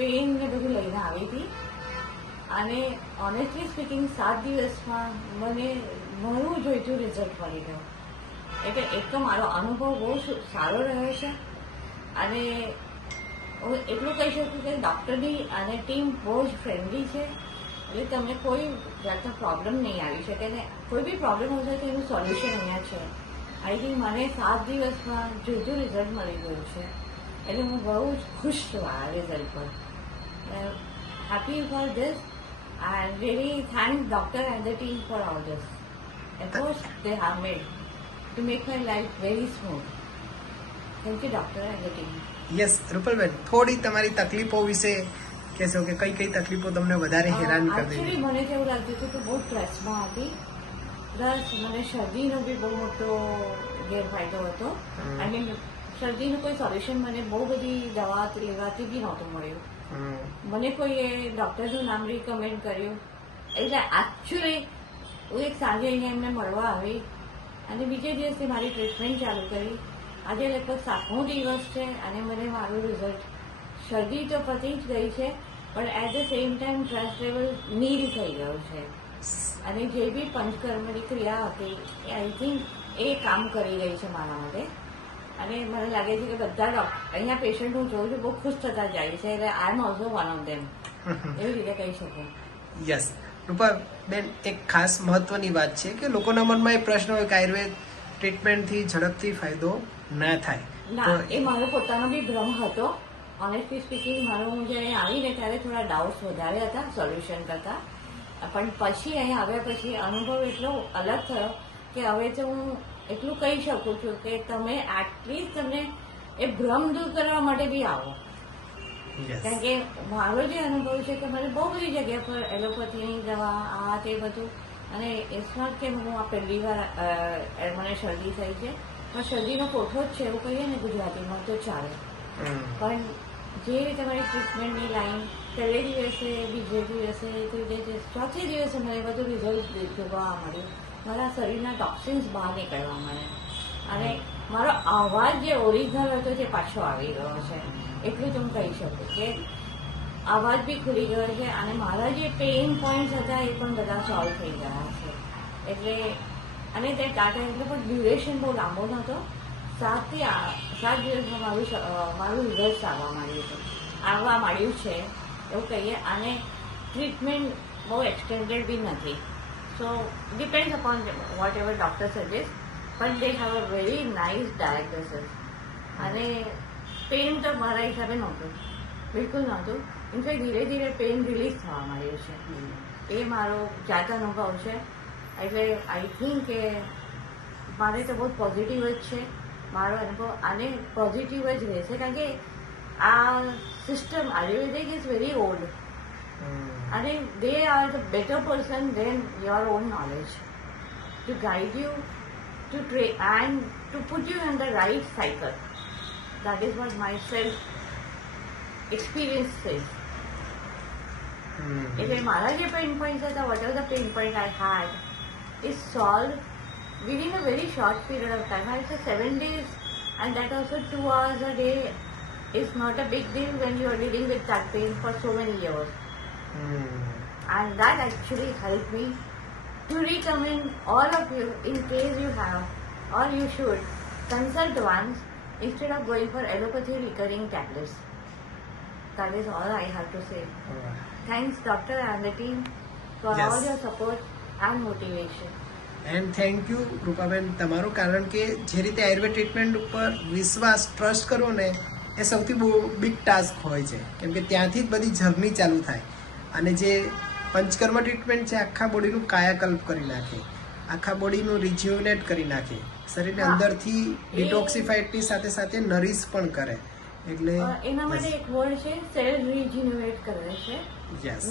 Pain ને બધું લઈને આવી હતી અને ઓનેસ્ટલી સ્પીકિંગ 7 દિવસમાં મને મારું જોઈતું રિઝલ્ટ મળી ગયું. એટલે એક તો મારો અનુભવ બહુ સારો રહ્યો છે અને હું એટલું કહી શકું કે ડૉક્ટરની અને ટીમ બહુ જ ફ્રેન્ડલી છે. એટલે તમને કોઈ જાતનો પ્રોબ્લેમ નહીં આવી શકે ને કોઈ બી પ્રોબ્લેમ હશે તો એનું સોલ્યુશન અહીંયા છે. આઈ થિંક મને 7 દિવસમાં જોઈતું રિઝલ્ટ મળી ગયું છે એટલે હું બહુ જ ખુશ છું આ રિઝલ્ટ પર. Happy for this and really thank doctor and the team for all this efforts they have made to make my life very smooth. Thank you doctor and the team. Yes Rupalben, થોડી તમારી તકલીફો વિશે કહેશો કે કઈ કઈ તકલીફો તમને વધારે હેરાન કરી? એકચ્યુઅલી મને તો એવું લાગતું હતું કે બહુ સ્ટ્રેસમાં હતી, પ્લસ મને શરદીનો બી બહુ મોટો ગેરફાયદો હતો અને શરદીનું કોઈ સોલ્યુશન મને બહુ બધી દવા લેવાથી બી નહોતું મળ્યું. મને કોઈએ ડૉક્ટરનું નામ રિકમેન્ડ કર્યું એટલે એકચ્યુઅલી હું એક સાંજે અહીંયા એમને મળવા આવી અને બીજે દિવસથી મારી ટ્રીટમેન્ટ ચાલુ કરી. આજે લગભગ 7મો દિવસ છે અને મને મારું રિઝલ્ટ, શરદી તો પતી જ ગઈ છે પણ at the same time stress level nil થઈ ગયો છે અને જે બી પંચકર્મની ક્રિયા હતી એ આઈ થિંક એ કામ કરી રહી છે મારા માટે અને મને લાગે છે કે બધા અહીંયા પેશન્ટ હું જોઉં છું બહુ ખુશ થતા જાય છે એટલે I am also one of them, એવી રીતે કહી શકું. યસ રૂપાબેન, એક ખાસ મહત્વની વાત છે કે લોકોના મનમાં એ પ્રશ્ન હોય કે આયુર્વેદ ટ્રીટમેન્ટથી ઝડપથી ફાયદો ના થાય. ના, એ મારો પોતાનો બી ભ્રમ હતો. ઓનેસ્ટલી સ્પીકિંગ મારો હું જ્યારે આવીને ત્યારે થોડા ડાઉટ્સ વધારે હતા સોલ્યુશન કરતાં, પણ પછી અહીંયા આવ્યા પછી અનુભવ એટલો અલગ થયો કે હવે તો હું એટલું કહી શકું છું કે તમે એટલીસ્ટ તમને એ ભ્રમ દૂર કરવા માટે બી આવો. કારણ કે મારો જે અનુભવ છે કે મને બહુ બધી જગ્યા પર એલોપેથીની દવા આ તે બધું, અને ઇટ્સ નોટ કે હું આ પહેલી વાર મને શરદી થઈ છે પણ શરદીનો કોઠો જ છે એવું કહીએ ને ગુજરાતીમાં તો ચાલે. પણ જે રીતે મારી ટ્રીટમેન્ટની લાઈન પહેલે દિવસે, બીજે દિવસે, ત્રીજે દિવસે, ચોથે દિવસે મને બધું રિઝલ્ટ જોવા મળ્યું. મારા શરીરના ટોક્સિન્સ બહાર નીકળવા મળ્યા અને મારો અવાજ જે ઓરિજિનલ હતો તે પાછો આવી ગયો છે. એટલું જ હું કહી શકું કે અવાજ બી ખુલી ગયો છે અને મારા જે પેઇન પોઈન્ટ્સ હતા એ પણ બધા સોલ્વ થઈ ગયા છે. એટલે અને તે ટાટા એટલે પણ ડ્યુરેશન બહુ લાંબો નહોતો. 7 દિવસમાં મારું રિઝલ્ટ આવવા માંડ્યું છે એવું કહીએ. અને ટ્રીટમેન્ટ બહુ એક્સટેન્ડેડ બી નથી. So depends upon whatever doctor suggest, પણ they have a very nice diagnosis. અને પેઇન તો મારા હિસાબે નહોતું, બિલકુલ નહોતું. ઇનફેક્ટ ધીરે ધીરે પેઇન રિલીઝ થવા માંડ્યું છે. એ મારો જાત અનુભવ છે. એટલે આઈ થિંક કે મારે તો બહુ પોઝિટિવ જ છે મારો અનુભવ અને પોઝિટિવ જ રહેશે. કારણ કે આ system Ayurvedic is very old અને they are the better person than your own knowledge to guide you to train and to put you in the right cycle. That is what myself experience says. એટલે મારા જે pain point હતા, whatever the pain point I had is solved within a very short period of time. I say 7 days and that also 2 hours a day is not a big deal when you are living with that pain for so many years. And that actually helped me to recommend all of you, in case you have or you should consult once instead of going for allopathy recurring tablets. That is all I have to say. Thanks doctor and the team for all your support and motivation. And thank you Rupaben તમારું, કારણ કે જે રીતે Ayurveda treatment ઉપર વિશ્વાસ, trust કરવો ને એ સૌથી બહુ બિગ ટાસ્ક હોય છે. કેમ કે ત્યાંથી જ બધી જર્ની ચાલુ થાય. અને જે પંચકર્મ ટ્રીટમેન્ટ છે આખા બોડીનું કાયાકલ્પ કરી નાખે, આખા બોડીનું રિજ્યુનેટ કરી નાખે, શરીરને અંદરથી ડિટોક્સિફાઈડની સાથે સાથે નરીશ પણ કરે. એટલે એના માટે એક વર્ડ છે, સેલ રિજ્યુનેટ કરે છે.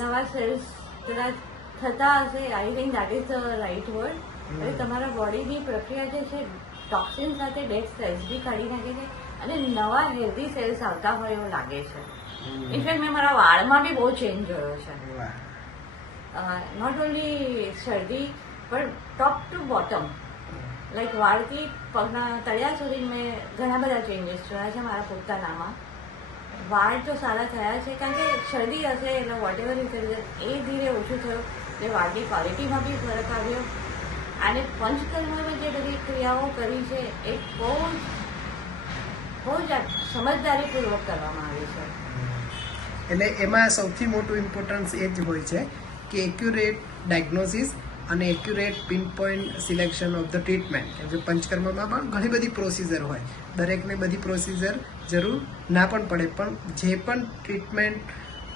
નવા સેલ્સ કદાચ થતા હશે. I think that is the right word. એટલે તમારા બોડીની પ્રક્રિયા જે છે ટોક્સિન સાથે ડેડ સેલ્સ બી કાઢી નાખે છે અને નવા હેલ્ધી સેલ્સ આવતા હોય એવું લાગે છે. ઇનફેક્ટ મેં મારા વાળમાં બી બહુ ચેન્જ જોયો છે. નોટ ઓનલી શરદી પણ ટોપ ટુ બોટમ, લાઈક વાળથી પગના તળિયા સુધી મેં ઘણા બધા ચેન્જીસ જોયા છે મારા પોતાનામાં. વાળ તો સારા થયા છે, કારણ કે શરદી હશે એટલે વોટ એવર એ ધીરે ઓછું થયું, એટલે વાળની ક્વોલિટીમાં બી ફરક આવ્યો. અને પંચકર્મમાં જે બધી ક્રિયાઓ કરી છે એ બહુ જ સમજદારીપૂર્વક કરવામાં આવી છે. એટલે એમાં સૌથી મોટું ઇમ્પોર્ટન્સ એ જ હોય છે કે એક્યુરેટ ડાયગ્નોસિસ અને accurate pin point selection of the treatment. કેમ કે પંચકર્મમાં પણ ઘણી બધી પ્રોસિજર હોય, દરેકને બધી પ્રોસિજર જરૂર ના પણ પડે, પણ જે પણ ટ્રીટમેન્ટ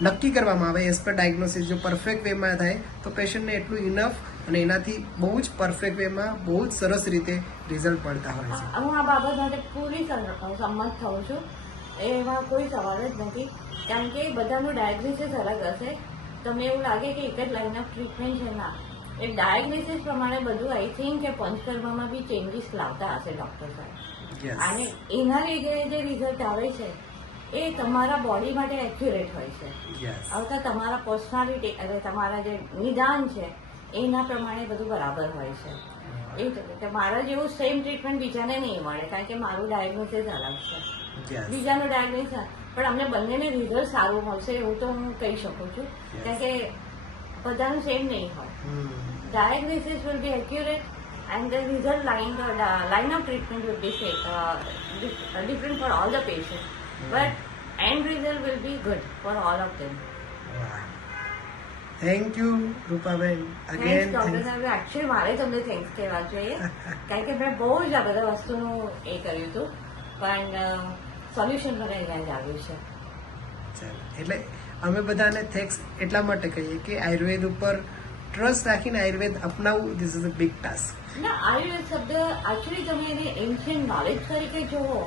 નક્કી કરવામાં આવે એઝ પર ડાયગ્નોસિસ જો પરફેક્ટ વેમાં થાય તો પેશન્ટને એટલું ઇનફ અને એનાથી બહુ જ પરફેક્ટ વેમાં બહુ જ સરસ રીતે રિઝલ્ટ મળતા હોય છે. હું આ બાબત માટે પૂરી સંમત થઉં છું, એમાં કોઈ સવાલ જ નથી, કારણ કે બધાનું ડાયગ્નોસિસ અલગ હશે. તમને એવું લાગે કે એક જ લાઈન ઓફ ટ્રીટમેન્ટ છે, ના, એ ડાયગ્નોસિસ પ્રમાણે બધું આઈ થિંક કે પંચકર્મમાં બી ચેન્જીસ લાવતા હશે ડૉક્ટર સાહેબ. અને એના લીધે જે રિઝલ્ટ આવે છે એ તમારા બોડી માટે એક્યુરેટ હોય છે. હવે તમારા પર્સનાલિટી એટલે તમારા જે નિદાન છે એના પ્રમાણે બધું બરાબર હોય છે. એ જ રીતે મારા જેવું સેમ ટ્રીટમેન્ટ બીજાને નહીં મળે, કારણ કે મારું ડાયગ્નોસિસ અલગ છે, બીજાનું ડાયગ્નોસિસ, પણ અમને બંનેને રિઝલ્ટ સારું મળશે એવું તો હું કહી શકું છું, કારણ કે બધાનું સેમ નહીં હોય. Diagnosis will be accurate and the result line of treatment will be different for all the patients, but end result will be good for all of them. Thank you Rupaben. Thanks, Dr. સાહેબ. Actually મારે તમને thanks કહેવા જોઈએ, કારણ કે મેં બહુ જ આ બધા વસ્તુનું એ કર્યું હતું, પણ સોલ્યુશન મને અહીંયા જ આવ્યું છે. એટલે અમે બધાને થેન્ક્સ એટલા માટે કહીએ કે આયુર્વેદ ઉપર ટ્રસ્ટ રાખીને આયુર્વેદ અપનાવવું, this is a big task. ના, આયુર્વેદ શબ્દ એકચ્યુઅલી તમે એને એન્શિયન્ટ નોલેજ તરીકે જોવો